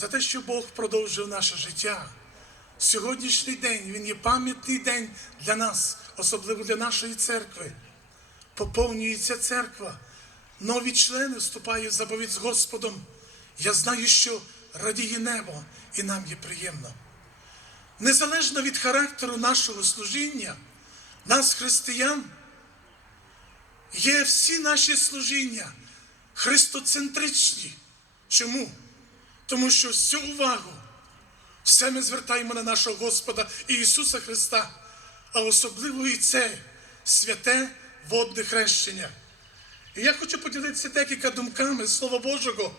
за те, що Бог продовжив наше життя. Сьогоднішній день він є пам'ятний день для нас, особливо для нашої церкви. Поповнюється церква. Нові члени вступають в заповідь з Господом. Я знаю, що радіє небо, і нам є приємно. Незалежно від характеру нашого служіння, нас, християн, є всі наші служіння христоцентричні. Чому? Тому що всю увагу все ми звертаємо на нашого Господа Ісуса Христа, а особливо і це святе водне хрещення. І я хочу поділитися декілька думками Слова Божого,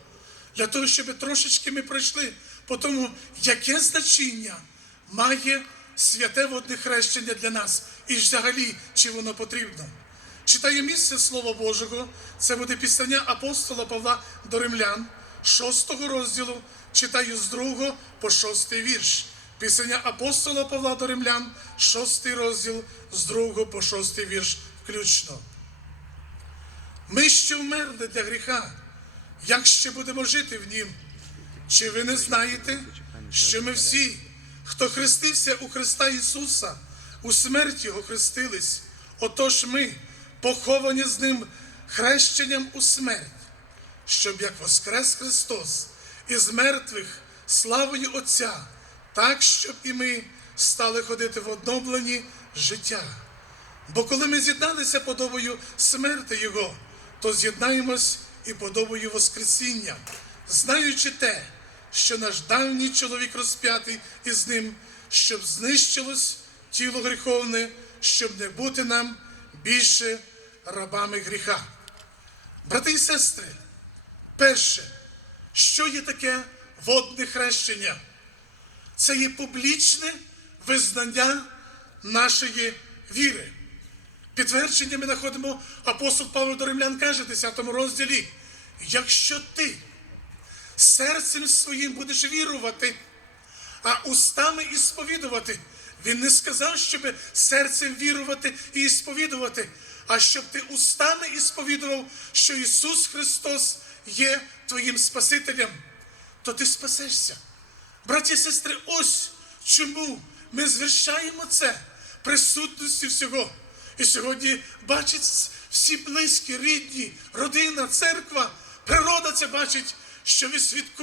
для того, щоб трошечки ми пройшли по тому, яке значення має святе водне хрещення для нас, і взагалі, чи воно потрібно. Читаю місце Слова Божого, це буде писання апостола Павла до Римлян, 6 розділу, читаю з 2 по 6 вірш. Писання апостола Павла до Римлян, 6 розділ, з 2 по 6 вірш включно. Ми ще вмерли для гріха, як ще будемо жити в нім? Чи ви не знаєте, що ми всі, хто хрестився у Христа Ісуса, у смерть Його хрестились? Отож ми, поховані з Ним хрещенням у смерть, щоб як воскрес Христос із мертвих славою Отця, так, щоб і ми стали ходити в однобленні життя. Бо коли ми з'єдналися подобою смерти Його, то з'єднаємось і подобою Воскресіння, знаючи те, що наш давній чоловік розп'ятий із ним, щоб знищилось тіло гріховне, щоб не бути нам більше рабами гріха. Брати і сестри, перше, що є таке водне хрещення? Це є публічне визнання нашої віри. Підтвердження ми знаходимо, апостол Павло до Римлян каже в 10 розділі: якщо ти серцем своїм будеш вірувати, а устами і сповідувати, він не сказав, щоб серцем вірувати і сповідувати, а щоб ти устами і сповідував, що Ісус Христос є твоїм Спасителем, то ти спасешся. Браті і сестри, ось чому ми звершаємо це присутності всього. І сьогодні бачать всі близькі, рідні, родина, церква, природа це бачить, що ви святкуєте.